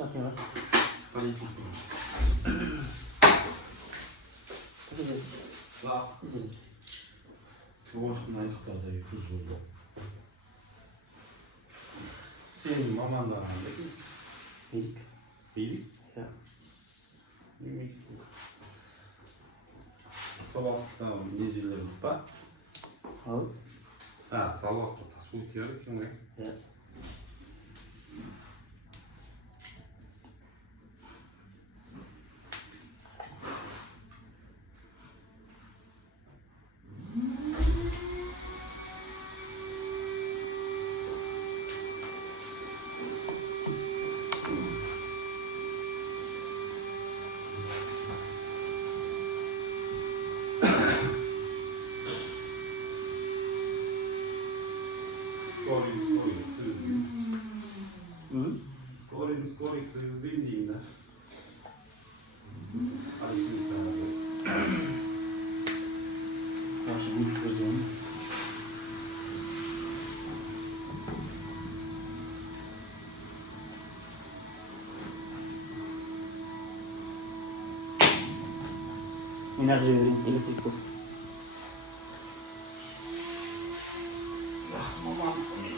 saatnya lah. Paling itu. Lah, Izin. bu naik kadar huzurlu. Senin mamanlarındaki Milik. iyilik. Ya. Iyilik. Sabahta nezileri var. Al. Ha, sabahta tasvip yiyoruz ki ne? Ya. Skori kızdım diyeyim. Hadi şimdi sana. Masih butuh kerjaan. Ini harus elektrik tuh. Ya semua mampu.